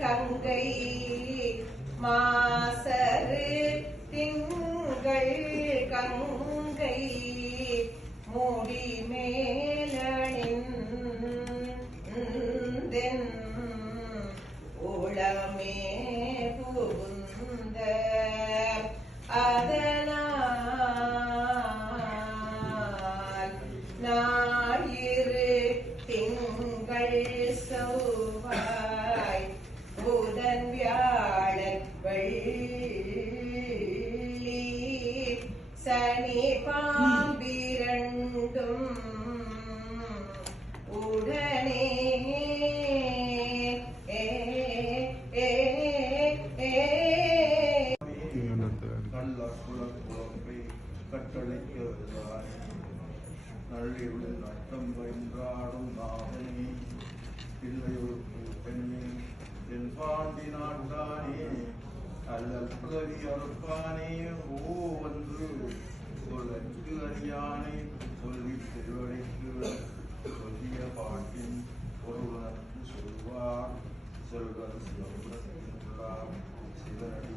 கங்கை மாசரு திங்கள் கங்கை மூடி மேலணிந்தென் உளமே புகுந்த அதனால் ஞாயிறு திங்கள் செவ்வாய் புதன் வியாழன் வெள்ளி சனி பாம்பிரண்டும் உடனே கட்டளைக்கு வருவாய் நள்ளியுடன் நட்டம் வென்றாடும் நாதனே பிள்ளையொரு பெண்ணே என் பாண்டி நாட்டானே அல்லல் புலவி அறுப்பானே ஓ வந்து சொல்லற்கு அறியானே சொல்லி திருவடைக்கு சொல்லிய பாட்டின் ஒருவனுக்கு சொல்வார் செல்வர் சிவபுரத்தினுள்ளார் சிவனடிக்கு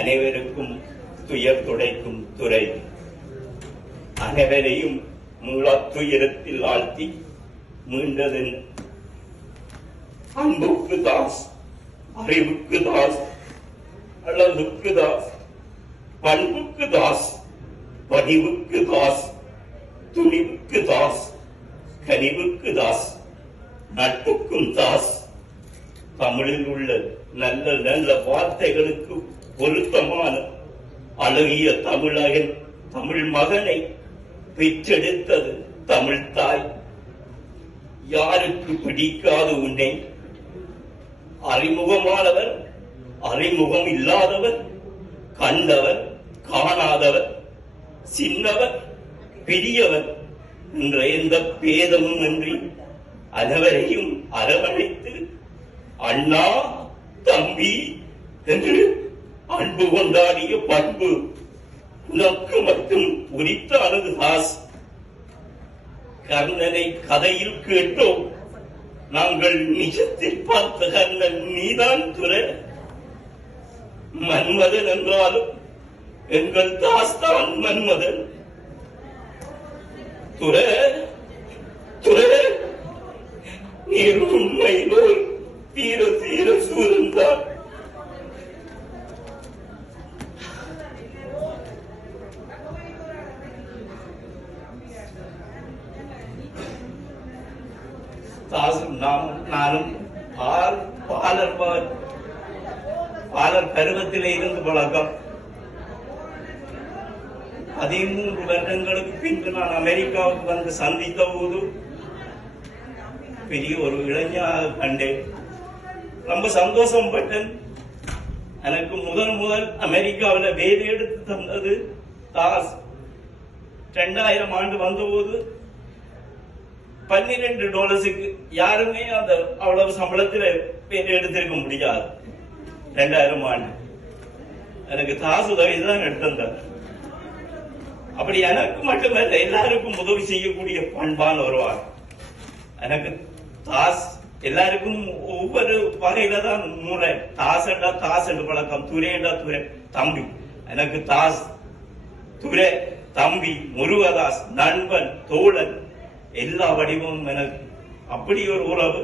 அனைவருக்கும் துயர் துடைக்கும் துறை அனைவரையும் மூலத்துயரத்தில் ஆழ்த்தி மீண்டதன் அன்புக்கு தாஸ், அறிவுக்கு தாஸ், அளவுக்கு தாஸ், பண்புக்கு தாஸ், பணிவுக்கு தாஸ், துணிவுக்கு தாஸ், கனிவுக்கு தாஸ், நட்புக்கும் தாஸ். தமிழில் உள்ள நல்ல நல்ல வார்த்தைகளுக்கு பொருத்தமான அழகிய தமிழகன் தமிழ் மகனை பெற்றெடுத்தது தமிழ் தாய். யாருக்கு பிடிக்காத உன்னை? அறிமுகமானவர், அறிமுகம் இல்லாதவர், கண்டவர், காணாதவர், சின்னவர், பெரியவர் என்ற எந்த பேதமும் இன்றி அனைவரையும் அரவணைத்து அண்ணா, தம்பி என்று அன்பு கொண்டாடிய பண்பு உனக்கு மட்டும் உரித்தானது தாஸ். கர்ணனை கதையில் கேட்டோம், நாங்கள் நிஜத்தில் பார்த்த கர்ணன் நீதான் துறை. மன்மதன் என்றாலும் எங்கள் தாஸ் தான் மன்மதன். துறை துறை நீர் உண்மையிலோர் தீர தீர சூழ்ந்தார். நானும் பாலர் பருவத்திலே இருந்து பழக்கம். 13 வருடங்களுக்கு பின்பு நான் அமெரிக்காவுக்கு வந்து சந்தித்த போது பெரிய ஒரு இளைஞராக கண்டேன். ரொம்ப சந்தோஷம் பட்டேன். எனக்கு முதல் அமெரிக்காவில் வேலை எடுத்து தந்தது தாஸ். 2000 ஆண்டு வந்தபோது $12 யாருமே அந்த அவ்வளவு சம்பளத்தில் வேலை எடுத்திருக்க முடியாது. 2000 ஆண்டு எனக்கு தாஸ் உதவிதான் எடுத்திருந்தார். அப்படி எனக்கு மட்டுமல்ல, எல்லாருக்கும் உதவி செய்யக்கூடிய பண்பான வருவார். எனக்கு தாஸ் எல்லாருக்கும் ஒவ்வொரு வகையில தான் முறை. தாசண்டா தாஸ் என்று பழக்கம், துரைண்டா துரை, தம்பி. எனக்கு தாஸ், துரை, தம்பி, முருகதாஸ், நண்பன், தோழன், எல்லா வடிவமும் எனக்கு அப்படி ஒரு உறவு.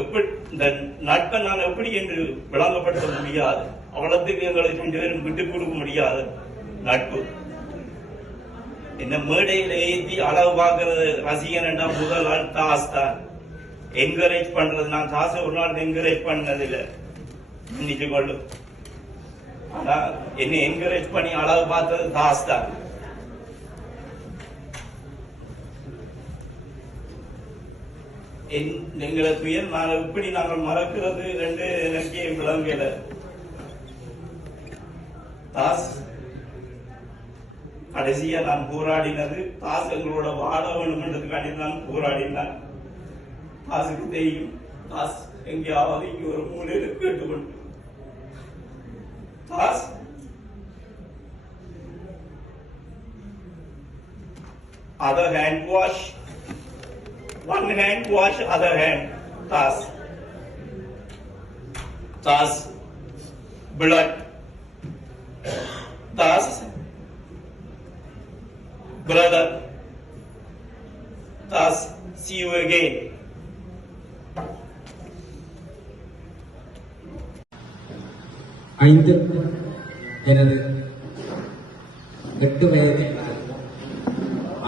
எப்படி இந்த நட்பை நான் எப்படி என்று விளங்கப்படுத்த முடியாது. அவ்வளவுக்கு எங்களுக்கு 2 பேரும் விட்டுக் கொடுக்க முடியாது நட்பு. என்ன மேடையில ஏற்றி அளவு பார்க்கறது ரசிகன் முதல் ஆள் தாஸ் தான். என்கரேஜ் பண்றது நான் தாசை ஒரு நாள் என்கரேஜ் பண்ணதில்லை, நினைச்சு கொள்ளும். ஆனா என்ன என்கரேஜ் பண்ணி அளவு பார்த்தது தாஸ் தான். எங்களை துயர் நான் எப்படி நாங்கள் மறக்கிறது ரெண்டு எனக்கே விளங்கல. தாஸ் கடைசியா நான் போராடினது தாஸ் எங்களோட வாழ வேணும்ன்றதுக்காண்டி நான் போராடினான். தாசுக்கு தெரியும் தாஸ் எங்கேயாவது இங்க ஒரு மூலையில கேட்டுக்கொண்டு Das other hand wash, one hand wash, other hand tas blood, tas brother, tas see you again. ஐந்து எனது 8 வயதில்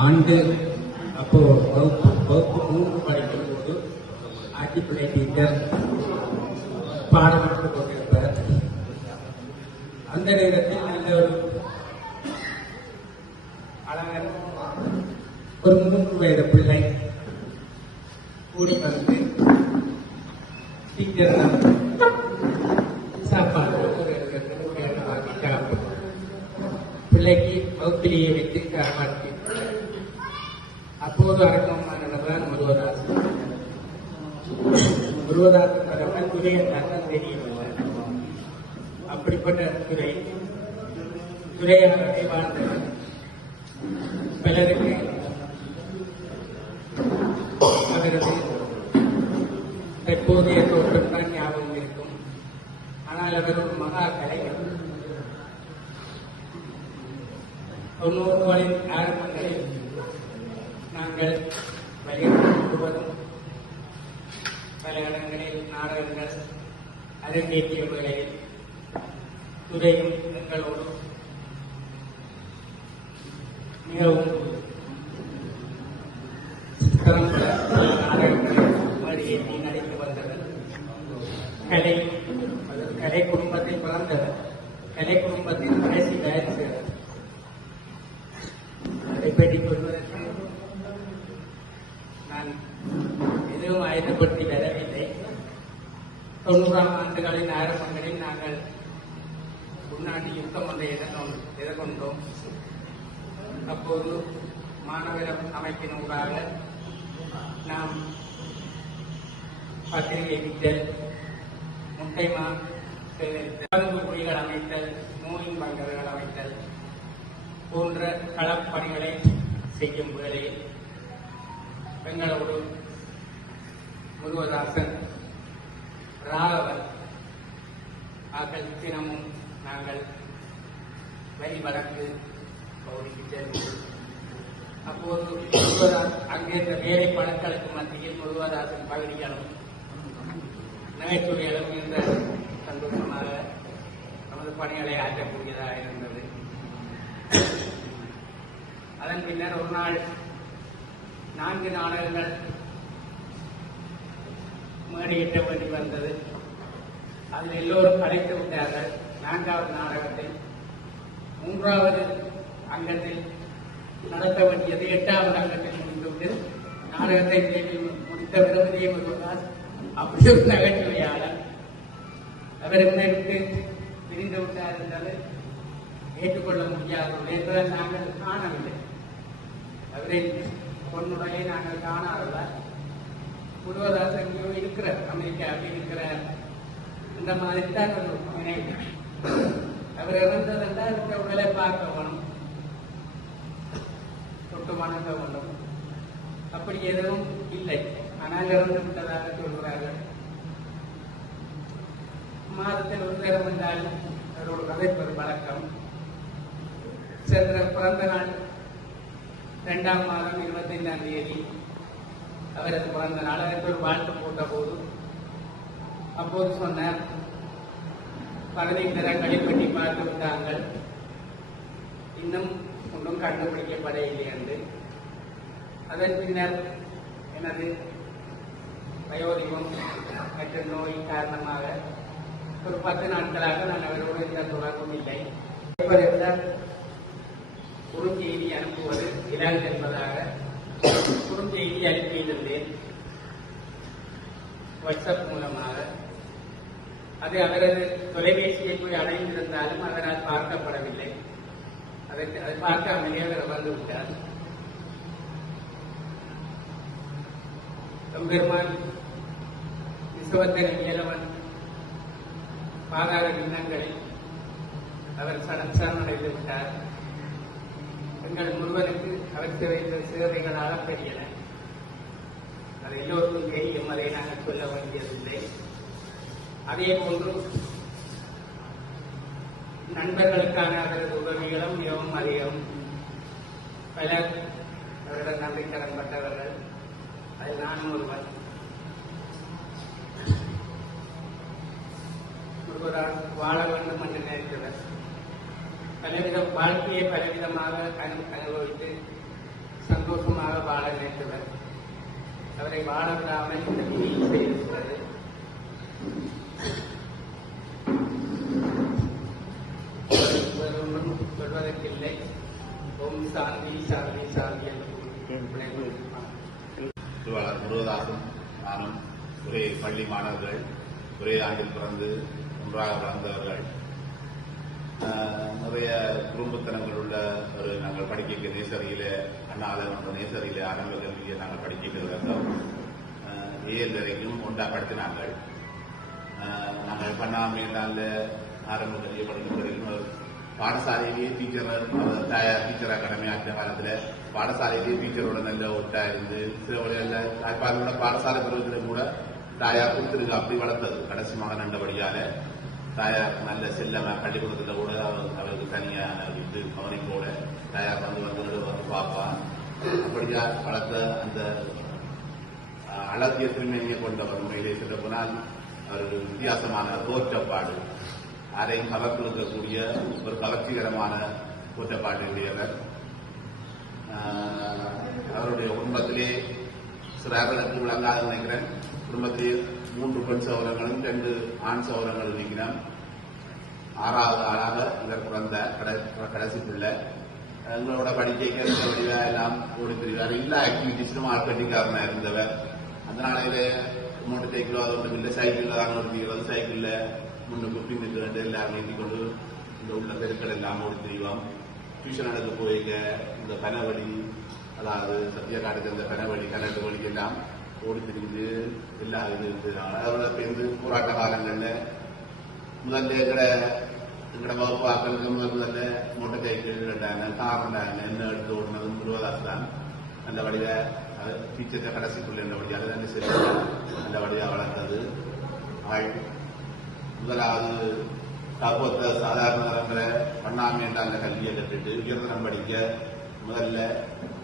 ஆண்டு அப்போ வகுப்பு 3 படிக்கும் போது ஆட்டிப்பிள்ளை டீச்சர் பாடமிட்டுக் கொண்டிருப்பார். அந்த நேரத்தில் நல்ல அழகர் ஒரு 3 வயது பிள்ளை கூடி வந்து டீச்சர் சாப்பாடு பிள்ளைக்கு வகுப்பிலேயே வைத்து காப்பாற்றி அப்போது அரங்கமானவர் முருகதாசன். முருகதாசன் வரவன் துறையை தன்னம் தெரியவில்லை. அப்படிப்பட்ட துறையாக வாழ்ந்தவர் பலருக்கு அவரது தற்போதைய தோற்றம் தான் ஞாபகம் இருக்கும். ஆனால் அவர் ஒரு மகா கலைஞர். 90களின் ஆரம்பங்களில் நாங்கள் வலியுறுத்தல் முழுவதும் பல இடங்களில் நாடகங்கள் அரங்கேற்றிய வேளையில் துறையும் எங்களோடு மிகவும் சிறந்த நாடகங்களை வழியேற்றி நடித்து வந்தவர். கலை குடும்பத்தில் பிறந்தவர். கலை குடும்பத்தின் கடைசி வாரிசுகள். அதை பற்றி கொள்வதற்கு நான் எதுவும் ஆயுதப்படுத்தி வரவில்லை. 90ஆம் ஆண்டுகளின் ஆரம்பங்களில் நாங்கள் உள்நாட்டு யுத்தம் ஒன்றை எதிர்கொண்டோம். அப்போது மாணவர் அமைப்பினூடாக நாம் பத்திரிகை வித்தல், முட்டைமா குடிகள் அமைத்தல், நோயின் பங்கர்கள் அமைத்தல் போன்ற களப்பணிகளை செய்யும் வேளையில் பெங்களூரு முருகதாசன், ராகவன் ஆக்கள் தினமும் நாங்கள் வரி வழக்கு பகுதிக்கு செல்வோம். அப்போது அங்கிருந்த வேலை பணக்களுக்கு மத்தியில் முருகதாசன் பகுதிகளும் நகைச்சுவைகளும் என்ற சந்தோஷமாக நமது பணிகளை ஆற்றக்கூடியதாக இருந்தது. அதன் பின்னர் ஒரு நாள் 4 நாடகங்கள் மேடையிட்ட வேண்டி வந்தது. அதில் எல்லோரும் கலைத்து விட்டார்கள். 4வது நாடகத்தில் 3வது அங்கத்தில் நடத்த வேண்டியது 8வது அங்கத்தில் முடிந்துவிட்டு நாடகத்தை முடித்த விதவிதியை முருகதாஸ் அப்படி ஒரு நகைச்சுவையாளர். அவர் என்னை விட்டு பிரிந்து விட்டார் என்றது ஏற்றுக்கொள்ள முடியாது என்பதை நாங்கள் காணவில்லை. அவரின் பொன்னுடையை நாங்கள் காணாதல்ல. முருகதாஸ் எங்கேயோ இருக்கிறார், அமெரிக்காவில் இருக்கிறார். இந்த மாதிரி தான் ஒரு நினைவு. அவர் இறந்ததென்றால் இந்த உடலை பார்க்க வேணும், தொட்டு வணங்க வேண்டும். அப்படி எதுவும் இல்லை. ஆனால் இறந்து விட்டதாக சொல்கிறார்கள். மாதத்தில் ஒரு தரம் என்றால் அவரோடு கதைப்பது வழக்கம். சென்ற பிறந்த நாள் 2ஆம் மாதம் 25ஆம் தேதி அவரது பிறந்த நாள். அதற்கு ஒரு வாழ்த்து போட்ட போது அப்போது சொன்னார், 15 களிப்பட்டி பார்த்து விட்டார்கள், இன்னும் ஒன்றும் கண்டுபிடிக்கப்படவில்லை என்று. அதன் பின்னர் எனது வயோதிகம் மற்றும் நோய் காரணமாக ஒரு 10 நாட்களாக நான் அவரோடு எந்த தொடர்பும் இல்லை. குறுஞ்செய்தி அனுப்புவது இலகு என்பதாக குறுஞ்செய்தி அனுப்பியிருந்தேன் வாட்ஸ்அப் மூலமாக. அது அவரது தொலைபேசியை போய் அடைந்திருந்தாலும் அவரால் பார்க்கப்படவில்லை. அதை பார்க்காமலே அவர் வந்துவிட்டார். பெருமாள் விசுவத்தன் இயலவன் பாதாள விண்ணங்களில் அவர் சரணடைந்து விட்டார். எங்கள் முருகனுக்கு அவர் சிறைந்த சேவைகளாக பெரியன. அது எல்லோருக்கும் தெரியும், அதை நாங்கள் சொல்ல வேண்டியதில்லை. அதே போன்று நண்பர்களுக்கான அவரது உதவிகளும் மிகவும் அதிகம். பலர் அவரிடம் நன்றி கடன்பட்டவர்கள், அதில் நானும் ஒருவர். ஒருவரால் வாழ வேண்டும் என்று நினைத்தவர், பலவித வாழ்க்கையை பலவிதமாக அனுபவித்து சந்தோஷமாக வாழ நினைத்தவர். அவரை வாழ விடாமல் இந்த விதி செய்திருக்கிறது. ஒன்றும் சொல்வதற்கில்லை. ஓம் சாந்தி சாந்தி சாந்தி என்று முருகதாசன் நானும் ஒரே பள்ளி மாணவர்கள், ஒரே ஆண்டில் பிறந்து ஒன்றாக வளர்ந்தவர்கள். நிறைய குடும்பத்தனங்கள் உள்ள ஒரு நாங்கள் படிக்க நேசரியில அண்ணாதன் என்ற நேசரியில ஆரம்ப கல்வியை நாங்கள் படிக்கிட்டு இருந்தோம். ஏழு வரைக்கும் ஒன்றா படித்தினாங்கள். நாங்கள் பண்ணாமையினால ஆரம்ப கல்வியை படிக்கும் வரைக்கும் பாடசாலையிலேயே டீச்சராக கடமையாற்ற காலத்தில் பாடசாலையிலேயே டீச்சரோட நல்ல ஒட்டா இருந்து சில வழியில் தாய்ப்பாலோட பாடசாலை பருவத்தில் கூட தாயார் கொடுத்துருக்கு. அப்படி வளர்த்தது. கடைசி மகன் நல்லபடியால தாயார் நல்ல செல்லமா பள்ளிக்கூடத்தில் கூட அவருக்கு தனியான வீட்டு கவனிப்போட தாயார் வந்து பார்ப்பான். அப்படியா வளர்த்த அந்த அழகிய திருமணியை கொண்டவர். உண்மையிலே சொல்ல போனால் அவருக்கு வித்தியாசமான தோற்றப்பாடு, அதையும் கவர்ந்திருக்கக்கூடிய ஒரு கவர்ச்சிகரமான தோற்றப்பாட்டுடையவர். அவருடைய குடும்பத்திலே சிறார்களுக்கு விளங்காத நினைக்கிறேன். குடும்பத்திலே 3 பெண் சகோதரங்களும் 2 ஆண் சகோதரங்கள் இருக்கிறார். 6வது ஆளாக இவர் பிறந்த கடைசி பிள்ளை. எங்களோட படிக்க எல்லாம் ஓடி தெரிவார். எல்லா ஆக்டிவிட்டிஸிலும் ஆர்கட்டிக்காரனா இருந்தவர். அந்த நாளையில மோட்டர் சைக்கிளோ அது ஒன்றும் இல்லை, சைக்கிளில் தான் ஓடிக்கிறது. சைக்கிளில் முன்னுக்கு பின்னுக்கு ரெண்டு எல்லாரும் நீட்டி கொண்டு இந்த உள்ள பெருக்கள் எல்லாம் ஓடி தெரிவோம். டியூஷன் எடுக்க போய்க்க இந்த பனவழி, அதாவது சத்தியகாட்டுக்கு இந்த பனவழி கலட்டு வழி எல்லாம் ஓடி திரிந்து எல்லா இது அதோட சேர்ந்து போராட்ட காலங்கள்ல முதல்ல எங்கட வகுப்பாக்களுக்கு முதல்ல மோட்டர் சைக்கிள் ரெண்டாங்க, கார் ரெண்டாங்க, என்ன எடுத்து ஓடினது முருகதாஸ் தான். அந்த வழியில டீச்சர் கடைசிக்குள்ள இந்த வழி அது ரெண்டு சரி அந்த வழியா வளர்ந்தது. முதலாவது தப்போத்த சாதாரண தரங்களை பண்ணாமை என்ற அந்த கல்வியை கற்றுட்டு உயர்தரம் படிக்க முதல்ல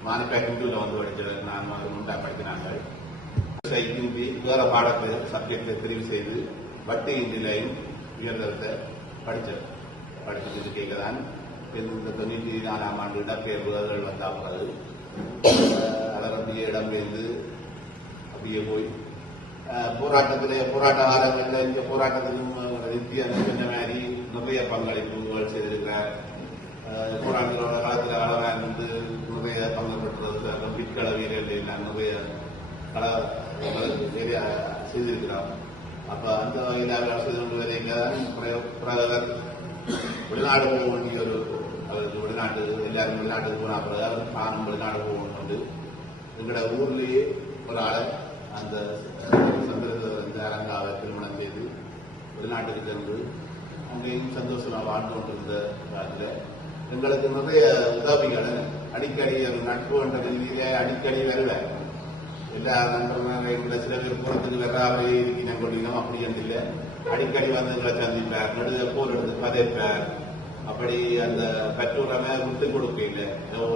மானிப்பேட்டூர்ல வந்து படித்தவர். நான் முண்டா படிக்கிறாங்க. வேற பாடத்தை சப்ஜெக்டை தெரிவு செய்து வட்டி நிலையும் உயர்தரத்தை படிச்சது கேட்கதான். இந்த 94ஆம் ஆண்டு இடப்பெயர்வுகள் வந்தா பிறகு அதை அப்படியே இடம்பெயர்ந்து அப்படியே போய் போராட்ட காலங்களில் இந்த போராட்டத்திலும் வித்தியாசம் இந்த மாதிரி நிறைய பங்களிப்புகள் செய்திருக்கிறார். போராட்டங்களோட காலத்தில் அளவாக வந்து நிறைய பங்கு பெற்றது. பிற்கள வீரர்கள் எல்லாம் நிறைய நிறைய செய்திருக்கிறார். அப்ப அந்த வகையில் அவர் செய்து கொண்டு வரைக்கும் வெளிநாடு போக வேண்டிய அவருக்கு வெளிநாட்டு எல்லாரும் வெளிநாட்டுக்கு போன பிறகு அவர் நானும் வெளிநாடு போகணும் வந்து எங்களோட ஊர்லேயே ஒரு ஆளை அந்த சந்திரசேகரன் அரங்காவை திருமணம் செய்து வெளிநாட்டுக்கு சென்று அங்கேயும் சந்தோஷமா வாழ்ந்து கொண்டிருந்த காலத்தில் எங்களுக்கு நிறைய உதவிகள் அடிக்கடி நட்பு என்ற ரீதியிலே அடிக்கடி வருவேன். எல்லா நண்பர்களும் சில பேர் புறத்துக்கு வராவே இருக்கிற கொள்ளினோம் அப்படி என்று இல்லை. அடிக்கடி வந்து எங்களை சந்திப்பார், நடுவே போர் எடுத்து கதைப்பார். அப்படி அந்த பெற்றோரமே விட்டு கொடுக்க இல்லை.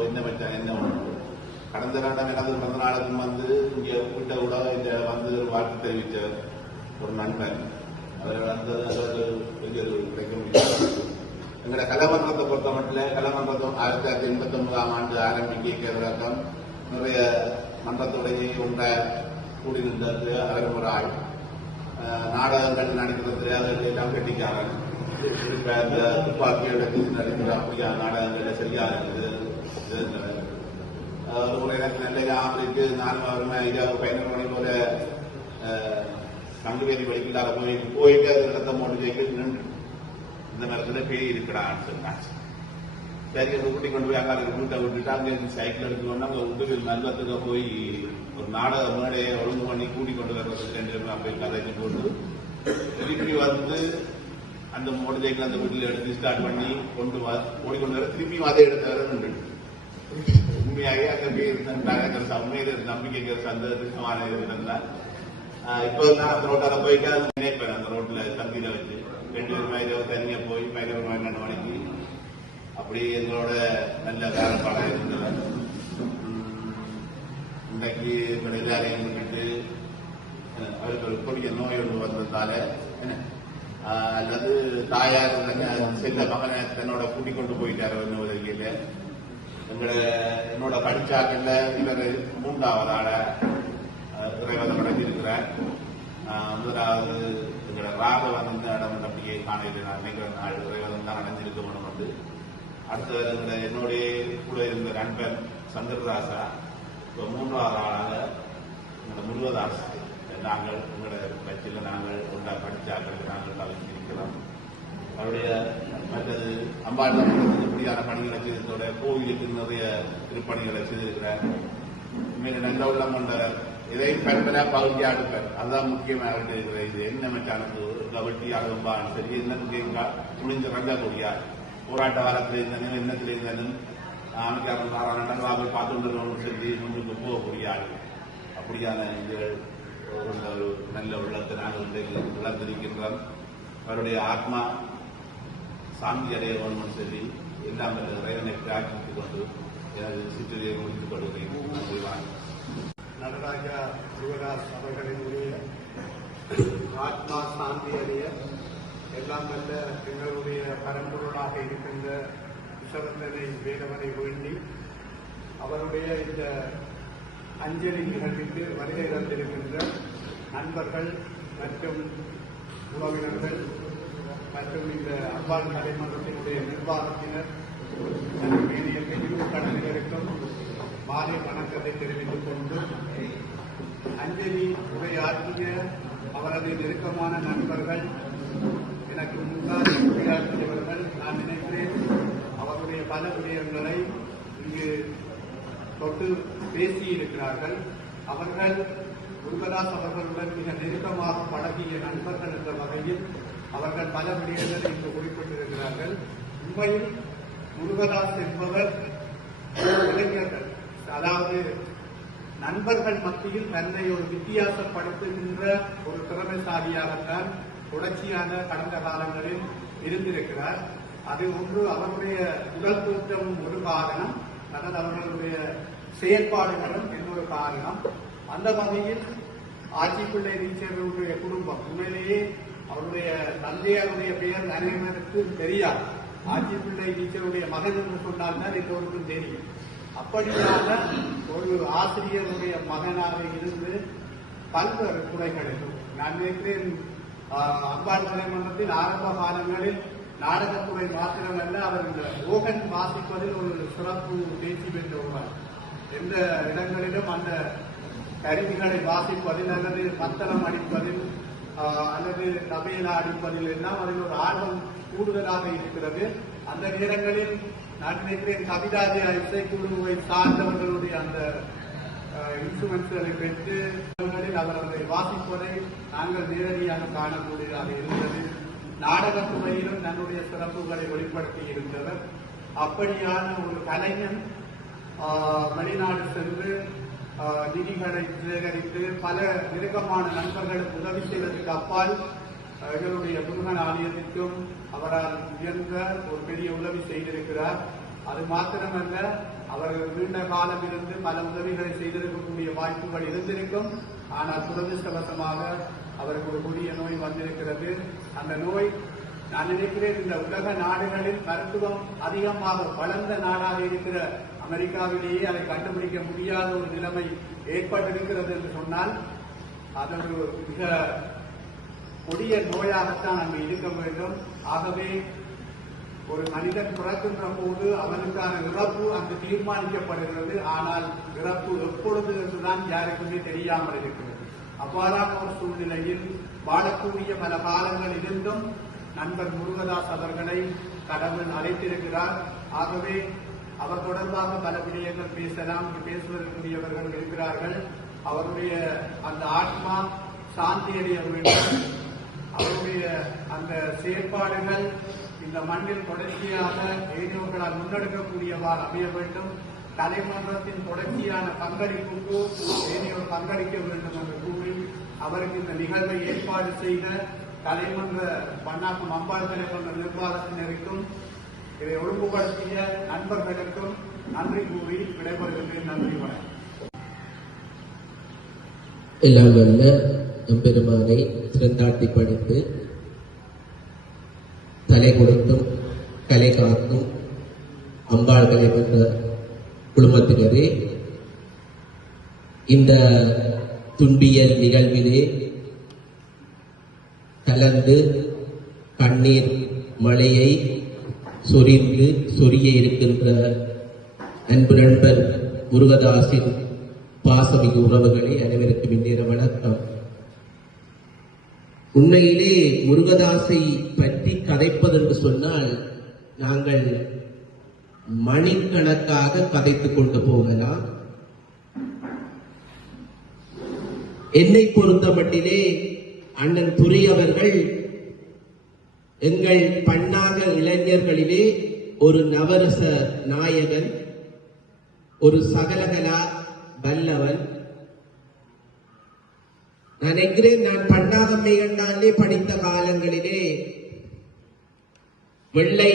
என்ன வச்சான் என்ன ஒன்று கடந்த நாட்டம் எனது பிறந்த நாளுக்கும் வந்து இங்கே வீட்டை கூட இந்த வந்து வாழ்த்து தெரிவித்த ஒரு நண்பன் அந்த பெரிய கிடைக்க முடியாது. எங்களோட கலமன்றத்தை பொறுத்த மட்டும் கலமன்றத்தும் 1989ஆம் ஆண்டு ஆரம்பிக்க நிறைய மன்றத்துடைய உண்ட கூடியிருந்தது. அதில் ஒரு ஆள் நாடகங்கள் நடக்கிறது, அதெல்லாம் கட்டிக்காரன் இந்த துப்பாக்கியோட நடிக்கிற அப்படியா நாடகங்கள்ல சரியா இருக்குது. ஒரு முறை எனக்கு நல்ல ஆம்பளைக்கு 4 15 மணி போல சங்குவேதி வழிக்கில்லாத போயிட்டு அது இடத்த மோட்டு ஜெயிக்க நின்று இந்த நேரத்துல பேய் இருக்கிறான்னு சொன்னாச்சு. சரி அதை கூட்டி கொண்டு போய் அங்கே வீட்டை விட்டுட்டு அங்கே சைக்கிள் எடுத்துக்கொண்டு அங்கே உண்டு நல்லத்துக்கு போய் ஒரு நாடக மேடையை ஒழுங்கு பண்ணி கூட்டி கொண்டு வர்றதுக்கு 2 பேரும் அப்படி கதைக்கு போட்டு திருப்பி வந்து அந்த மோட்டர் சைக்கிள் அந்த வீட்டில் எடுத்து ஸ்டார்ட் பண்ணி ஓடிக்கொண்டு வர திருப்பியும் அதை எடுத்து வர நின்று உண்மையாக அங்கே போய் இருந்தாங்க. உண்மையில நம்பிக்கை சந்தோஷமான இருந்தா இப்போ நான் அந்த ரோட்டால போய்க்க நினைப்பேன். அந்த ரோட்ல தம்பியில வச்சு 2 பேரும் தனியா போய் 2 மணிக்கு அப்படி எங்களோட நல்ல வேலைப்பாடாக இருந்தது. இன்றைக்கு எல்லாரையும் விட்டுட்டு அவருக்கு ஒரு கொடிய நோய் ஒன்று வந்ததால அல்லது தாயார் செல்ல மகனை தன்னோட கூட்டிக் கொண்டு போயிட்டாரு உதவியில என்னோட படிச்சாக்கல்ல இவர் 3வது ஆள இறைவதம் அடைஞ்சிருக்கிறார். முதலாவது எங்களோட ராகவன் இடம் அப்படியே காணையில் நான் நினைக்கிற நாள் இறைவதம் தான் அடைஞ்சிருக்க வேண்டும் வந்து அடுத்த என்னுடைய கூட இருந்த நண்பன் சந்திரதாசா இப்போ 3வது ஆளாக எங்களோட முழுவதாசு நாங்கள் உங்களோட கட்சியில் நாங்கள் ஒன்றா படித்தாக்களுக்கு நாங்கள் கலந்திருக்கிறோம். அவருடைய மற்றது அம்பாட்டம் இப்படியான பணிகளை செய்ததோட கோவிலுக்கு நிறைய திருப்பணிகளை செய்திருக்கிறார். உண்மையில நல்ல உள்ளம் கொண்டவர். இதையும் பரம்பரா பகுதியாக இருப்பார். அதுதான் முக்கியமாக இருக்கிற இது என்ன மச்சானது கவட்டி அகம்பான் சரி என்ன முடிஞ்ச ரங்கக்கூடிய போராட்ட காலத்தில் இருந்தாலும் எண்ணத்தில் இருந்தாலும் அமைக்காரன் நாராயணன் ராவை பார்த்துட்டு சொல்லி முன்னுக்கு போகக்கூடிய ஆள். அப்படியான இதுகள் ஒரு நல்ல உள்ளத்தை நாங்கள் வளர்ந்திருக்கின்றோம். அவருடைய ஆத்மா சாந்தி அடைய வேணும்னு சொல்லி எல்லாம் இறைவனை பிரார்த்தித்துக் கொண்டு எனது சிற்றியை முடித்துக் கொள்கிறேன். நடராஜா முருகதாஸ் அவர்களினுடைய ஆத்மா சாந்தி அடைய எல்லாம் வல்ல எங்களுடைய பரம்பொருளாக இருக்கின்ற விசவந்தனை வேதவனை வேண்டி அவருடைய இந்த அஞ்சலி நிகழ்விற்கு வருகை தந்திருக்கின்ற நண்பர்கள் மற்றும் உறவினர்கள் மற்றும் இந்த அம்பாள் கலைமன்றத்தினுடைய நிர்வாகத்தினர் கடன்களுக்கும் மாலை வணக்கத்தை தெரிவித்துக் கொண்டு அஞ்சலி உரையாற்றிய அவரது நெருக்கமான நண்பர்கள் எனக்கு முன்னால் உரையாற்றியவர்கள் நான் நினைக்கிறேன் அவருடைய பல விடயங்களை இங்கு தொட்டு பேசியிருக்கிறார்கள். அவர்கள் முருகதாஸ் அவர்களுடன் மிக நெருக்கமாக பழகிய நண்பர்கள் என்ற வகையில் அவர்கள் பல விடயங்களை இங்கு குறிப்பிட்டிருக்கிறார்கள். உண்மையில் முருகதாஸ் என்பவர் இளைஞர்கள், அதாவது நண்பர்கள் மத்தியில் தன்னை ஒரு வித்தியாசப்படுத்துகின்ற ஒரு திறமைசாலியாகத்தான் தொடர்ச்சியான கடந்த காலங்களில் இருந்திருக்கிறார். அது ஒன்று அவருடைய உடல் தோற்றம் ஒரு காரணம், அதாவது அவர்களுடைய செயற்பாடுகளும் இன்னொரு காரணம். அந்த வகையில் ஆட்சிப்பிள்ளை டீச்சருடைய குடும்பம் உண்மையிலேயே அவருடைய தந்தையாருடைய பெயர் அனைவருக்கு தெரியாது. ஆட்சிப்பிள்ளை டீச்சருடைய மகன் என்று சொன்னால்தான் எல்லோருக்கும் தெரியும். அப்படியான ஒரு ஆசிரியருடைய மகனாக இருந்து பல்வேறு துறைகளில் நான் நினைக்கிறேன் அம்பாள் கலைமன்றத்தில் ஆரம்ப காலங்களில் நாடகத்துறை மாத்திரமல்ல, அவர் இந்த ஓகன் வாசிப்பதில் ஒரு சிறப்பு தேர்ச்சி பெற்ற ஒருவர். எந்த இடங்களிலும் அந்த கருவிகளை வாசிப்பதில் அல்லது மத்தளம் அடிப்பதில் அல்லது தபையிலா அடிப்பதில் எல்லாம் அதில் ஒரு ஆர்வம் கூடுதலாக இருக்கிறது. அந்த நேரங்களில் நான் நினைக்கிறேன் கவிதாஜி இசைக்குழுவை சார்ந்தவர்களுடைய அந்த இன்ஸ்ட்ருமெண்ட்ஸ்களை பெற்று அவர்களை வாசிப்பதை நாங்கள் நேரடியாக காணக்கூடியதாக இருந்தது. நாடகத்துறையிலும் தன்னுடைய சிறப்புகளை வெளிப்படுத்தி இருந்தவர். அப்படியான ஒரு கலைஞன் வெளிநாடு சென்று நிதிகளை சேகரித்து பல நெருக்கமான நண்பர்களுக்கு உதவி செய்வதற்கு அப்பால் எங்களுடைய முருகன் ஆலயத்திற்கும் அவரால் உயர்ந்த ஒரு பெரிய உதவி செய்திருக்கிறார். அது மாத்திரமல்ல, அவர் நீண்ட காலம் இருந்து பல உதவிகளை செய்திருக்கக்கூடிய வாய்ப்புகள் இருந்திருக்கும். ஆனால் துரதிருஷ்டவசமாக அவருக்கு ஒரு கொடிய நோய் வந்திருக்கிறது. அந்த நோய் நான் நினைக்கிறேன் இந்த உலக நாடுகளில் மருத்துவம் அதிகமாக வளர்ந்த நாடாக இருக்கிற அமெரிக்காவிலேயே அதை கண்டுபிடிக்க முடியாத ஒரு நிலைமை ஏற்பட்டிருக்கிறது என்று சொன்னால் அது ஒரு மிக கொடிய நோயாகத்தான் அங்கு இருக்க வேண்டும். ஆகவே ஒரு மனிதன் பிறக்கின்ற போது அவனுக்கான இறப்பு அங்கு தீர்மானிக்கப்படுகிறது. ஆனால் இறப்பு எப்பொழுது என்றுதான் யாருக்குமே தெரியாமல் இருக்கிறது. அவ்வாறான ஒரு சூழ்நிலையில் வாழக்கூடிய பல காலங்கள் இருந்தும் நண்பர் முருகதாஸ் அவர்களை கடவுள் அழைத்திருக்கிறார். ஆகவே அவர் தொடர்பாக பல விடயங்கள் பேசலாம், பேசுவதற்குரியவர்கள் இருக்கிறார்கள். அவருடைய அந்த ஆத்மா சாந்தி அடைய வேண்டும். அவருடைய அந்த செயற்பாடுகள் இந்த மண்ணில் தொடர்ச்சியாக ஏனையோர்களால் முன்னெடுக்கக்கூடியவாறு அமைய வேண்டும். தலைமன்றத்தின் தொடர்ச்சியான பங்களிப்புக்கு ஏனையோர் பங்களிக்க வேண்டும் என்று கூறி அவருக்கு இந்த நிகழ்வை ஏற்பாடு செய்த தலைமன்ற பன்னாட்டு அம்பாள் தலைமன்ற நிர்வாகத்தினருக்கும் இதை ஒழுங்குபடுத்திய நண்பர்களுக்கும் நன்றி கூறி விடைபெறுகின்றேன். நன்றி, வணக்கம். எல்லாம் வல்ல எம்பெருமானை சிறந்தாட்டி படைத்து தலை கொடுத்தும் கலை காக்கும் அம்பாள்களை என்ற குழுமத்தினரே, இந்த துன்பியல் நிகழ்விலே கலந்து கண்ணீர் மழையை சொரிய இருக்கின்ற அன்பு நண்பர் முருகதாஸின் பாசமிகு உறவுகளை அனைவருக்கும் இந்நேர வணக்கம். உண்மையிலே முருகதாஸை பற்றி கதைப்பதென்று சொன்னால் நாங்கள் மணிக்கணக்காக கதைத்துக் கொண்டு போகலாம். என்னை பொறுத்த மட்டிலே அண்ணன் துரை அவர்கள் எங்கள் பன்னாக இளைஞர்களிலே ஒரு நவரச நாயகன், ஒரு சகலகலா வல்லவன். நான் நினைக்கிறேன், நான் பன்னாகம்மை கண்டாலே படித்த காலங்களிலே வெள்ளை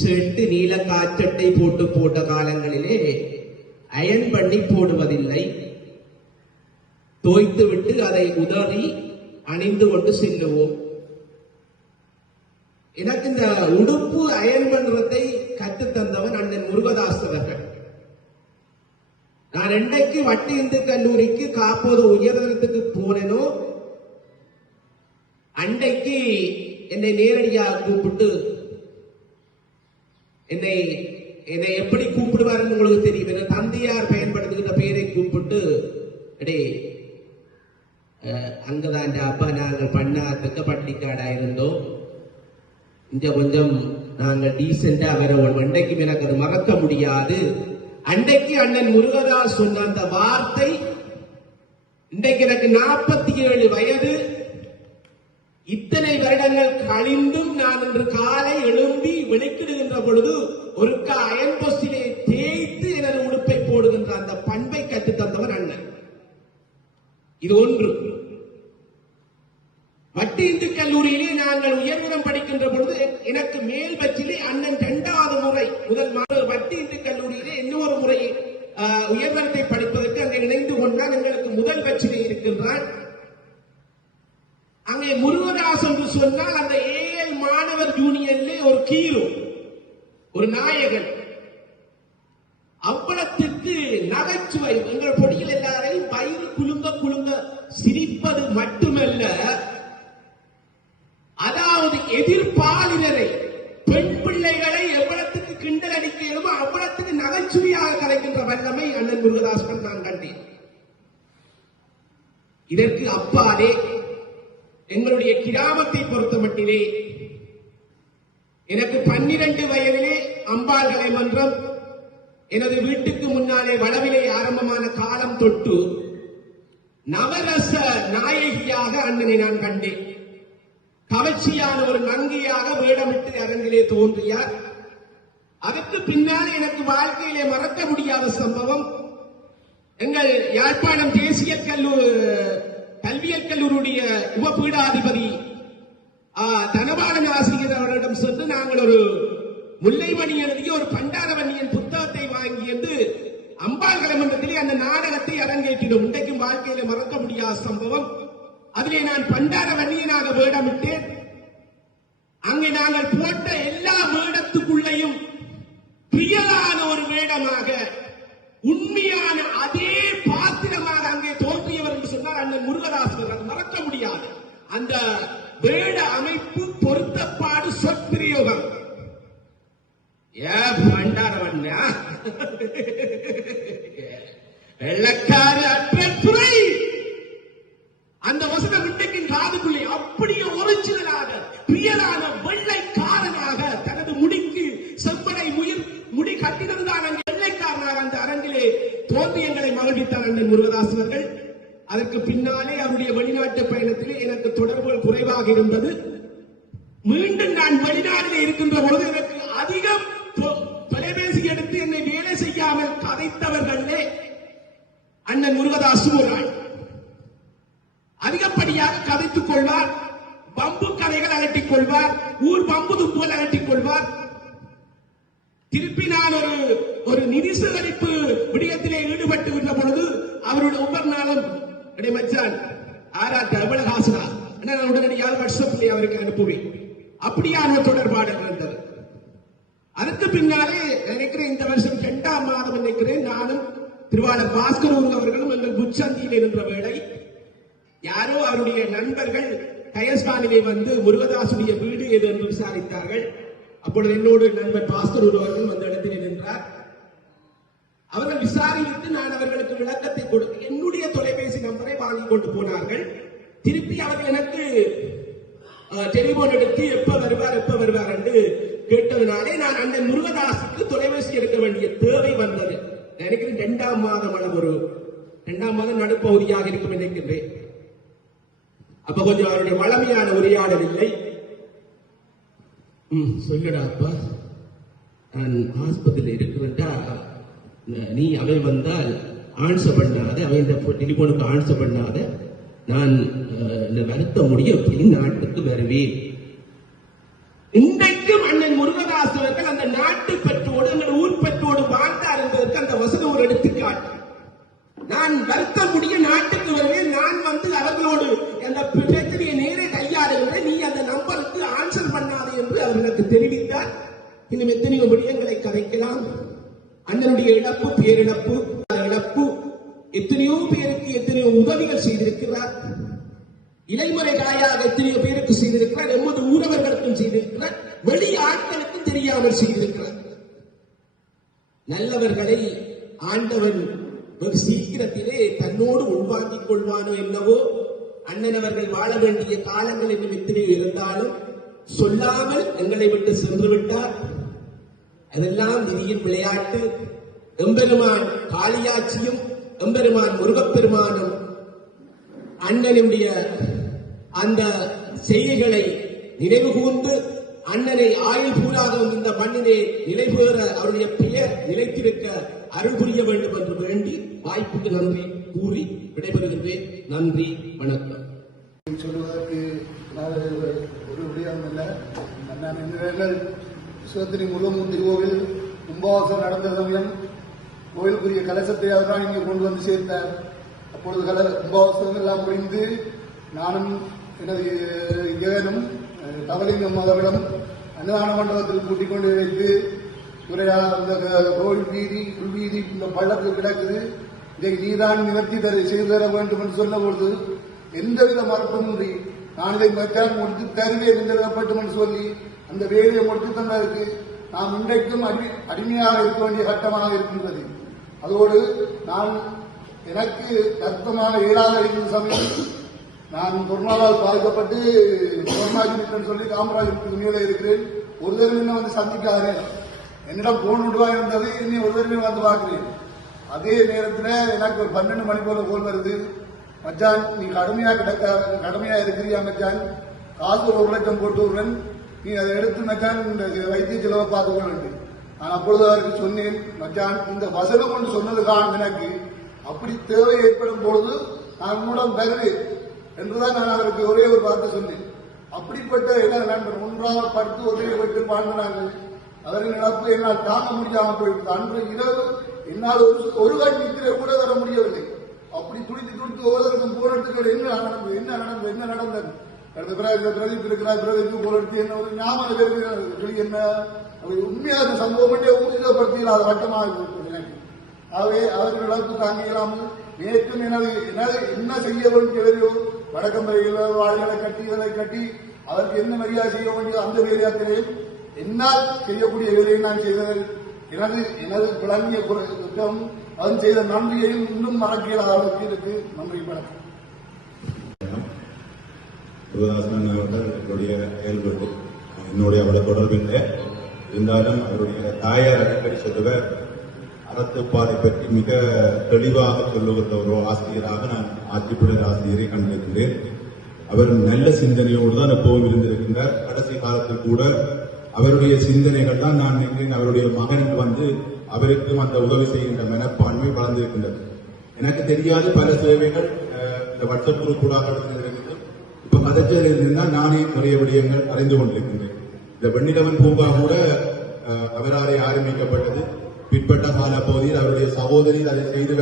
செட்டு நீல காச்சட்டை போட்ட காலங்களிலே அயன் பண்ணி போடுவதில்லை, தோய்த்து விட்டு அதை உதறி அணிந்து கொண்டு செல்லுவோம். எனக்கு இந்த உடுப்பு அயன் பண்றதை கற்றுத்தந்தவன் அண்ணன் முருகதாஸ் அவர்கள். நான் என்றைக்கு வட்டி இந்து கல்லூரிக்கு காப்போது உயர்தரத்துக்கு போனேனோ அன்றைக்கு என்னை நேரடியாக கூப்பிட்டு, என்னை எப்படி கூப்பிடுவாருன்னு உங்களுக்கு தெரியும், என்ன தந்தையார் பயன்படுத்துகிற பெயரை கூப்பிட்டு, அடே அங்கதான் அப்பா நாங்கள் பண்ணாத்துக்கு பட்டிக்காடா இருந்தோம், இங்க கொஞ்சம் நாங்கள் டீசெண்டா வரவோம். அன்றைக்கும் எனக்கு அது மறக்க முடியாது. அன்றைக்கு அண்ணன் முருகதாஸ் சொன்ன அந்த வார்த்தை, இன்றைக்கு எனக்கு 47 வயது, இத்தனை வருடங்கள் கழிந்தும் நான் இன்று காலை எழும்பி வெளிக்கிடுகின்ற பொழுது ஒருக்கா அயன் போஸ்டிலே தேய்த்து எனது உடுப்பை போடுகின்ற அந்த பண்பை கற்றுத்தந்தவர் அண்ணன். இது ஒன்று. வட்டி இந்து கல்லூரியிலே நாங்கள் உயர்தரம் படிக்கின்ற பொழுது எனக்கு மேல் பட்சிலே அண்ணன் 2வது முறை முதல் வட்டி இந்து கல்லூரியிலே இன்னொரு முறை உயர்தரத்தை படிப்பதற்கு அங்கே இணைந்து கொண்டால் எங்களுக்கு முதல் பட்சிலே இருக்கின்றான். அங்கே முருகதாஸ் என்று சொன்னால் அந்த ஏஎல் மாணவர் யூனியனிலே ஒரு ஹீரோ, ஒரு நாயகன். அவ்வளத்திற்கு நகைச்சுவை. எங்கள் பொடியில் எல்லாரையும் வயிறு குலுங்க சிரிப்பது மட்டுமல்ல, அதாவது எதிர்பாலினரை, பெண் பிள்ளைகளை எவ்வளத்துக்கு கிண்டல் அடிக்கிறோமோ அவ்வளத்துக்கு நகைச்சுவையாக கலைக்கின்ற வல்லமை அண்ணன் முருகதாஸ் நான் கண்டேன். இதற்கு அப்பாலே எங்களுடைய கிராமத்தை பொறுத்த மட்டிலே எனக்கு 12 வயதிலே அம்பாள் கலை மன்றம் எனது வீட்டுக்கு முன்னாலே வளவிலே ஆரம்பமான காலம் தொட்டு நவரச நாயகியாக அண்ணனை நான் கண்டேன். கவர்ச்சியான ஒரு நங்கையாக வேடமிட்டு அரங்கிலே தோன்றியார். அதற்கு பின்னால் எனக்கு வாழ்க்கையிலே மறக்க முடியாத சம்பவம், எங்கள் யாழ்ப்பாணம் தேசிய கல்வியல் கல்லூரியுடைய உபபீடாதிபதி தனபாலன் ஆசிரியர் அவரிடம் சென்று நாங்கள் ஒரு முல்லைமணி எழுதிய ஒரு பண்டாரவன்னியன் புத்தகத்தை வாங்கியது அம்பாள் கலை மன்றத்திலே அந்த நாடகத்தை அரங்கேற்றினோம். இன்றைக்கும் வாழ்க்கையில மறக்க முடியாத சம்பவம். அதிலே நான் பண்டார வன்னியனாக வேடமிட்டேன். அங்கே நாங்கள் போட்ட எல்லா வேடத்துக்குள்ளையும் பிரியலான ஒரு வேடமாக உண்மையான அதே பாத்திரமாக அங்கே தோன்றியவர் என்று சொன்னார் அண்ணன் முருகதாசன். அது மறக்க முடியாது. அந்த வேட அமைப்பு, பொருத்தப்பாடு, சொற்பிரயோகம். பண்டாரவண்ணா வெள்ளக்கார அற்றத்துறை அந்த வசனம் இன்றைக்கு காதுக்குள்ளே அப்படியே ஒரிஜினலாக பிரியலான வெள்ளைக்காரனாக தனது முடிக்கு செம்படை முடி கட்டினதுதான் அங்கே வெள்ளைக்காரனாக அந்த அரங்கிலே தோன்றி எங்களை மகிழ்வித்தார் அண்ணன் முருகதாஸ் அவர்கள். அதற்கு பின்னாலே அவருடைய வெளிநாட்டு பயணத்திலே எனக்கு தொடர்புகள் குறைவாக இருந்தது. மீண்டும் நான் வெளிநாட்டிலே இருக்கின்ற பொழுது எனக்கு அதிகம் தொலைபேசி எடுத்து என்னை வேலை செய்யாமல் கதைத்தவர்களே அண்ணன் முருகதாஸ் ஒரு ஆள். அதிகப்படியாக கதைத்துக் கொள்வார், பம்பு கதைகள் அகட்டிக் கொள்வார், ஊர் பம்பு துப்புகள் அகட்டிக் கொள்வார். திருப்பி நான் ஒரு நிதி சேகரிப்பு விடயத்திலே ஈடுபட்டு விட்ட பொழுது அவருடைய ஒவ்வொரு நாளும் மச்சான் ஆராட்ட எவ்வளவு காசுனா நான் உடனடியாக வாட்ஸ்அப்ல அவருக்கு அனுப்புவேன். அப்படியான தொடர்பாடு இருந்தது. அதற்கு பின்னாலே நினைக்கிறேன் இந்த வருஷம் 2ஆம் மாதம் நினைக்கிறேன் நானும் திருவாளர் பாஸ்கர் அவர்களும் எங்கள் புச்சந்தியில் இருந்த வேளை யாரோ அவருடைய நண்பர்கள் கயஸ்தானிலே வந்து முருகதாசுடைய வீடு எது என்று விசாரித்தார்கள். அப்பொழுது என்னோடு நண்பர் பாஸ்கர் அவர்கள் அந்த இடத்திலே நின்றார். அவர்கள் விசாரித்து நான் அவர்களுக்கு விளக்கத்தை கொடுத்து என்னுடைய தொலைபேசி நம்பரை வாங்கி கொண்டு போனார்கள். திருப்பி அவர்கள் எனக்கு டெலிபோன் எடுத்து எப்ப வருவார் என்று கேட்டதனாலே நான் அண்ணன் முருகதாசுக்கு தொலைபேசி எடுக்க வேண்டிய தேவை வந்தது. நினைக்கிறேன் 2ஆம் மாதம் அளவு 2ஆம் மாதம் நடுப்பகுதியாக இருக்கும் நினைக்கின்றேன். அப்ப கொஞ்சம் அவருடைய வளமையான உரையாடல் இல்லை. சொல்லுடா அப்பா, நான் ஆஸ்பத்திரியில் இருக்கிறேன்டா, நீ அவன் வந்தால் ஆன்சர் பண்ணாத, அவன் டெலிபோனுக்கு ஆன்சர் பண்ணாத, நான் வருத்த முடிய நாட்டுக்கு வருவேன். இன்றைக்கும் அண்ணன் முருகதாஸ் அவர்கள் அந்த நாட்டு பெற்றோடு எங்கள் ஊர் பெற்றோடு வாழ்ந்தார் என்பதற்கு அந்த வசனம் ஒரு எடுத்துக்காட்டு. நான் வருத்த முடிய நாட்டுக்கு வருவேன், நான் வந்து அவர்களோடு அந்த பிரச்சனையை நேரே கையாளுகிறேன், நீ அந்த நம்பருக்கு ஆன்சர் பண்ணாதே என்று அவர்களுக்கு தெரிவித்தார். இன்னும் எத்தனையோ விடயங்களை கதைக்கலாம். அண்ணனுடைய இழப்பு, பேரிழப்பு, இழப்பு, எத்தனையோ பேருக்கு எத்தனையோ உதவிகள் செய்திருக்கிறார். இலைமறைகளாயாக எத்தனையோ பேருக்கு செய்திருக்கிறார். எமது ஊரவர்களுக்கும் செய்திருக்கிறார். வெளி ஆட்களுக்கும் தெரியாமல் செய்திருக்கிறார். நல்லவர்களை ஆண்டவன் ஒரு சீக்கிரத்திலே தன்னோடு உள்வாங்கிக் கொள்வானோ என்னவோ. அண்ணன் அவர்கள் வாழ வேண்டிய காலங்கள் இன்னும் எத்தனையோ இருந்தாலும் சொல்லாமல் எங்களை விட்டு சென்று விட்டார். அதெல்லாம் விதியின் விளையாட்டு. எம்பெருமான் காளியாட்சியும் எம்பெருமான் முருகப்பெருமானும் அண்ணனுடைய அந்த செய்திகளை நினைவு கூர்ந்து அண்ணனை ஆயுள் பூராக இந்த மண்ணிலே நிலைபெற அவருடைய பெயர் நிலைத்திருக்க அருள் புரிய வேண்டும் என்று வேண்டி வாய்ப்புக்கு நன்றி கூறி விடைபெறுகின்றேன். நன்றி, வணக்கம். சொல்வதற்கு ஒரு விடயம் இல்லை. நான் இந்த வேலை சிவத்திரி முருகமூர்த்தி கோவில் கும்பாவாசம் நடந்த சமயம் கோவிலுக்குரிய கலசத்தை தான் இங்கே கொண்டு வந்து சேர்த்தார். அப்பொழுது கும்பாவாசம் எல்லாம் முடிந்து நானும் எனது இகனும் தவலிங்கம் மதவிடம் அன்னதான மண்டபத்தில் கூட்டிக் கொண்டு வைத்து கோவில் வீதி உள்வீதி இந்த பள்ளத்தில் கிடக்குது, இதை நீதான் நிவர்த்தி செய்து தர வேண்டும் என்று சொன்ன பொழுது எந்தவித மறுப்புமின்றி நான் இதை மச்சான் முடித்து தருவேன் என்று விடப்பட்டும் என்று சொல்லி அந்த வேலையை முடித்து தந்ததற்கு நாம் இன்றைக்கும் அடிமையாக இருக்க வேண்டிய கட்டமாக இருக்கின்றது. அதோடு நான் எனக்கு கர்த்தமாக இயலாத இருந்த சமயம் நான் கொரோனாவால் பாதிக்கப்பட்டு கொரோனா சொல்லி காமராஜருக்கு மேலே இருக்கிறேன். ஒரு தடவை வந்து சந்திக்காதே, என்னிடம் போன் விடுவா இருந்தது, இன்னி ஒரு தடவை வந்து பார்க்கிறேன். அதே நேரத்தில் எனக்கு ஒரு 12 மணி போல போன் வருது, மச்சான் நீ கடுமையா இருக்கிறியா மச்சான், காசு 1 லட்சம் போட்டு விடுறேன், நீ அதை எடுத்து மச்சான் இந்த வைத்திய செலவை பார்த்துக்கொள்ளு. நான் அப்பொழுது அவருக்கு சொன்னேன், மச்சான் இந்த வசனம் கொண்டு சொன்னதுக்கான எனக்கு அப்படி தேவை ஏற்படும் பொழுது நான் உன்னுடன் தருவேன் என்றுதான் நான் அவருக்கு ஒரே ஒரு வார்த்தை சொன்னேன். அப்படிப்பட்ட இடம் நண்பர் ஒன்றாக படுத்து உதவி விட்டு வாழ்ந்தார்கள். அவரின் இழப்பு என்னால் தாங்க முடியாமல் போயிட்டு அன்று இரவு என்னால் ஒரு கண் நிற்கிற கூட தர முடியவில்லை. அப்படி துடித்து ஒவ்வொருத்தருக்கும் போர் எடுத்துக்கள் என்ன நடந்தது அடுத்த பிரதீப் இருக்கிறார், பிரதீப் போர் எடுத்து என்ன ஒரு ஞாபகம் பேருக்கு என்ன உண்மையான சம்பவம் ஊர்ஜிதப்படுத்தியில் அது வட்டமாக எனக்கு. ஆகவே அவர்கள் இழப்பு தாங்கிக்கலாமல் நேற்றும் என்ன செய்ய வேண்டியவரையோ வடக்கம்பரையில் வாழைகளை கட்டி இதை கட்டி அவருக்கு என்ன மரியாதை செய்ய வேண்டியது அந்த வேலையாத்திலே என்னால் செய்யக்கூடிய வேலையை நான் செய்தது எனது விளங்கிய குற்றம் அவன் செய்த நன்றியையும் இன்னும் மறக்கிற அளவுக்கு இருக்கு. நன்றி, வணக்கம். சிவதாசன் அவர்கள் என்னுடைய இயல்பு என்னுடைய அவளை தொடர்பில்லை. இருந்தாலும் அவருடைய தாயார் அடிக்கடி சொல்லுவர், அறத்துப்பாதை பற்றி மிக தெளிவாக சொல்லுகிற ஒரு ஆசிரியராக நான் ஆட்சிப்புடர் ஆசிரியரை கண்டிருக்கின்றேன். அவர் நல்ல சிந்தனையோடு தான் எப்பவும் இருந்திருக்கின்றார். கடைசி காலத்தில் கூட அவருடைய சிந்தனைகள் தான் நான் நினைக்கிறேன் அவருடைய மகனுக்கு வந்து அவருக்கும் அந்த உதவி செய்கின்ற மனப்பான்மை வளர்ந்திருக்கின்றது. எனக்கு தெரியாத பல சேவைகள் இந்த வட்டப்புற கூடாக இருக்குது. இப்ப மதச்சேரியில் இருந்தால் நானே நிறைய விடயங்கள் அறிந்து கொண்டிருக்கின்றேன். இந்த வெண்ணிலவன் பூங்கா கூட அவராலே ஆரம்பிக்கப்பட்டது. பிற்பட்ட கால பகுதியில் அவருடைய சகோதரி அதை செய்து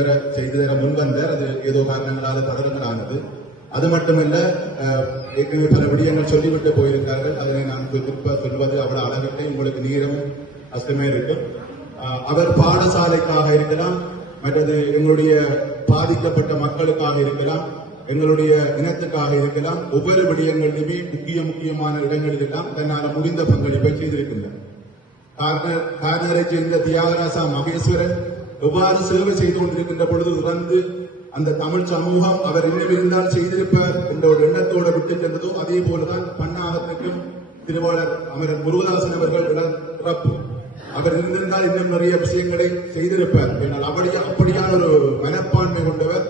தர முன்வந்தார். அது ஏதோ காரணங்களால் தடங்களானது. அது மட்டுமல்ல, ஏற்கனவே பல விடயங்கள் சொல்லிவிட்டு போயிருக்கார்கள். அதனை நான் திருப்ப சொல்வது அவ்வளவு அழகில்லை. உங்களுக்கு நேரமும் கஷ்டமே இருக்கும். அவர் பாடசாலைக்காக இருக்கலாம், மற்றது எங்களுடைய பாதிக்கப்பட்ட மக்களுக்காக இருக்கலாம், எங்களுடைய இனத்துக்காக இருக்கலாம், ஒவ்வொரு விடயங்களிலுமே முக்கியமான இடங்களில் எல்லாம் தன்னால் முடிந்த பங்களிப்பை செய்திருக்கின்றனர். கார்னரை சேர்ந்த தியாகராசா மகேஸ்வரன் எவ்வாறு சேவை செய்து கொண்டிருக்கின்ற பொழுது இறந்து அந்த தமிழ் சமூகம் அவர் இன்னும் இருந்தால் செய்திருப்பார் என்ற ஒரு எண்ணத்தோடு விட்டு சென்றதோ அதே போலதான் பன்னாகத்திற்கும் திருவாளர் அமரர் முருகதாசன் அவர்கள் இறப்பு. அவர் இருந்திருந்தால் இன்னும் நிறைய விஷயங்களை செய்திருப்பார். ஆனால் அப்படியான ஒரு மனப்பான்மை கொண்டவர்.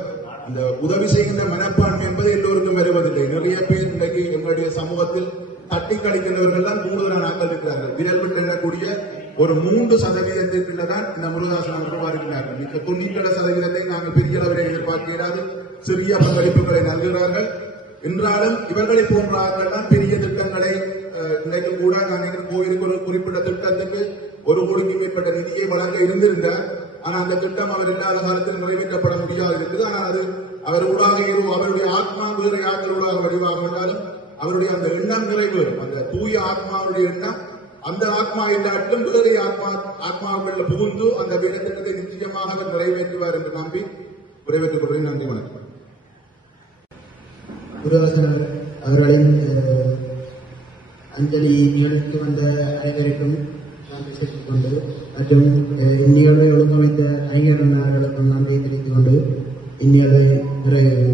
அந்த உதவி செய்கின்ற மனப்பான்மை என்பது எல்லோருக்கும் வருவதில்லை. நிறைய பேர் இன்றைக்கு எங்களுடைய சமூகத்தில் தட்டி கழிக்கின்றவர்கள் தான் கூடுதலான ஆட்கள் இருக்கிறார்கள். விரல் விட்டு எண்ணக்கூடிய ஒரு 3% தான் இந்த முருகதாசன் அவர்கள் வருகிறார்கள். மிக 97% நாங்கள் பெரிய அளவில் எதிர்பார்க்கிறார்கள். சிறிய பங்களிப்புகளை நல்கிறார்கள். என்றாலும் இவர்களை போன்ற ஆட்கள் தான் பெரிய திட்டங்களை இன்றைக்கு கூட நாங்கள் கோயிலுக்கு ஒரு குறிப்பிட்ட திட்டத்துக்கு 1 கோடிக்கு மேற்பட்ட நிதியை வழங்க இருந்திருந்தார். ஆனால் அந்த திட்டம் அவர் இல்லாத காலத்தில் நிறைவேற்றப்பட முடியாது இருக்குது. ஆனால் அது அவர் ஊடாக அவருடைய ஆத்மா வேறு யாக்களூடாக வடிவாக இருந்தாலும் அவருடைய அந்த எண்ணம் நிறைவேறும். அந்த தூய ஆத்மாவுடைய எண்ணம் அந்த ஆத்மா இல்லாட்டிலும் வேறு ஆத்மாக்கள் புகுந்து அந்த வேலைத்திட்டத்தை நிச்சயமாக அவர் நிறைவேற்றுவார் என்று நம்பி விரைவேற்றுக் கொள்வேன். நன்றி, வணக்கம். முருகதாசன் அவர்களின் அஞ்சலி நிகழ்ச்சி வந்த அனைவருக்கும் நன்றி செலுத்திக் கொண்டு மற்றும் இந்நிகழ்வை ஒழுங்கமைத்த அறிஞர்களுக்கும் நன்றி தெரிவித்துக் கொண்டு இந்நிகழ்வை நிறைவு